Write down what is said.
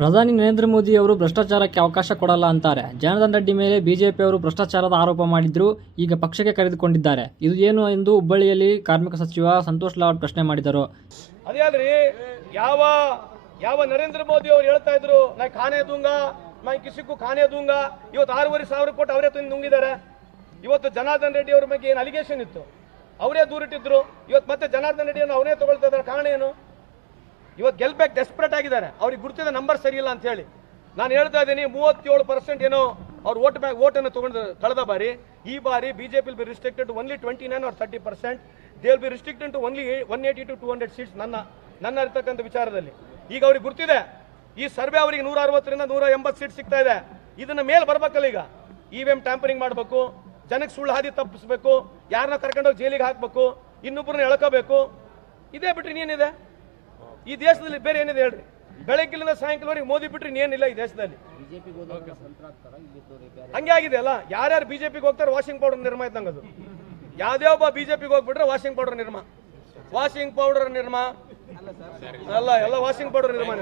ಪ್ರಧಾನಿ ನರೇಂದ್ರ ಮೋದಿ ಅವರು ಭ್ರಷ್ಟಾಚಾರಕ್ಕೆ ಅವಕಾಶ ಕೊಡಲ್ಲ ಅಂತಾರೆ. ಜನಾರ್ದನ್ ರೆಡ್ಡಿ ಮೇಲೆ ಬಿಜೆಪಿಯವರು ಭ್ರಷ್ಟಾಚಾರದ ಆರೋಪ ಮಾಡಿದ್ರು, ಈಗ ಪಕ್ಷಕ್ಕೆ ಕರೆದುಕೊಂಡಿದ್ದಾರೆ. ಇದು ಏನು ಎಂದು ಹುಬ್ಬಳ್ಳಿಯಲ್ಲಿ ಕಾರ್ಮಿಕ ಸಚಿವ ಸಂತೋಷ್ ಲಾಡ್ ಪ್ರಶ್ನೆ ಮಾಡಿದರು. ಅದೇ ಯಾವ ಯಾವ ನರೇಂದ್ರ ಮೋದಿ ಅವರು ಹೇಳ್ತಾ ಇದ್ರು ಖಾನೆ ದುಂಗ ಕಿಸಿಕ್ಕೂ ಖಾನೆ ದುಂಗ ಇವತ್ತು ಆರೂವರೆ ಸಾವಿರ ಕೋಟಿ ಅವರೇ ತಂದು ನುಂಗಿದ್ದಾರೆ. ಇವತ್ತು ಜನಾರ್ದನ್ ರೆಡ್ಡಿ ಅವ್ರ ಬಗ್ಗೆ ಏನು ಅಲಿಗೇಷನ್ ಇತ್ತು? ಅವರೇ ದೂರಿಟ್ಟಿದ್ರು. ಇವತ್ತು ಮತ್ತೆ ಜನಾರ್ದನ್ ರೆಡ್ಡಿಯನ್ನು ಅವರೇ ತಗೊಳ್ತಾ ಇದ್ದಾರೆ. ಕಾರಣ ಏನು? ಇವತ್ತು ಗೆಲ್ಬೇಕು ಡೆಸ್ಪರೇಟ್ ಆಗಿದ್ದಾರೆ. ಅವ್ರಿಗೆ ಗುರುತಿದ ನಂಬರ್ ಸರಿಯಿಲ್ಲ ಅಂತ ಹೇಳಿ. ನಾನು ಹೇಳ್ತಾ ಇದ್ದೀನಿ, ಮೂವತ್ತೇಳು ಪರ್ಸೆಂಟ್ ಏನೋ ಅವ್ರ ವೋಟ್ ಬ್ಯಾಂಕ್ ವೋಟನ್ನು ತೊಗೊಂಡು ಕಳೆದ ಬಾರಿ, ಈ ಬಾರಿ BJP be restricted only twenty nine or thirty percent they will be restricted to only one eighty to two hundred seats ನನ್ನ ನನ್ನ ಇರ್ತಕ್ಕಂಥ ವಿಚಾರದಲ್ಲಿ. ಈಗ ಅವ್ರಿಗೆ ಗುರ್ತಿದೆ. ಈ ಸರ್ವೆ ಅವರಿಗೆ ನೂರ ಅರವತ್ತರಿಂದ ನೂರ ಎಂಬತ್ತು ಸೀಟ್ ಸಿಗ್ತಾ ಇದೆ. ಇದನ್ನ ಮೇಲೆ ಬರಬೇಕಲ್ಲ ಈಗ. ಇ ವಿ ಎಂ ಟ್ಯಾಂಪರಿಂಗ್ ಮಾಡಬೇಕು, ಜನಕ್ಕೆ ಸುಳ್ಳು ಹಾದಿ ತಪ್ಪಿಸ್ಬೇಕು, ಯಾರನ್ನ ಕರ್ಕೊಂಡೋಗಿ ಜೈಲಿಗೆ ಹಾಕಬೇಕು ಇನ್ನೊಬ್ಬರನ್ನ ಎಳ್ಕೋಬೇಕು. ಇದೇ ಬಿಟ್ರಿ ಇನ್ನೇನಿದೆ? ಈ ದೇಶದಲ್ಲಿ ಬೇರೆ ಏನಿದೆ ಹೇಳ್ರಿ? ಬೆಳಗ್ಗಿಲಿಂದ ಸಾಯಂಕಾಲವರೆಗೆ ಮೋದಿ ಬಿಟ್ರೆ ಇನ್ನೇನಿಲ್ಲ ಈ ದೇಶದಲ್ಲಿ. ಹಂಗೆ ಆಗಿದೆ ಅಲ್ಲ? ಯಾರ್ಯಾರು ಬಿಜೆಪಿಗೆ ಹೋಗ್ತಾರೆ ವಾಷಿಂಗ್ ಪೌಡರ್ ನಿರ್ಮಾ ಇದ್ದಂಗೆ ಅದು. ಯಾವ್ದೇ ಒಬ್ಬ ಬಿಜೆಪಿಗೆ ಹೋಗ್ಬಿಟ್ರೆ washing powder Nirma. Washing powder Nirma. ಅಲ್ಲ ಎಲ್ಲ ವಾಷಿಂಗ್ ಪೌಡರ್ ನಿರ್ಮಾ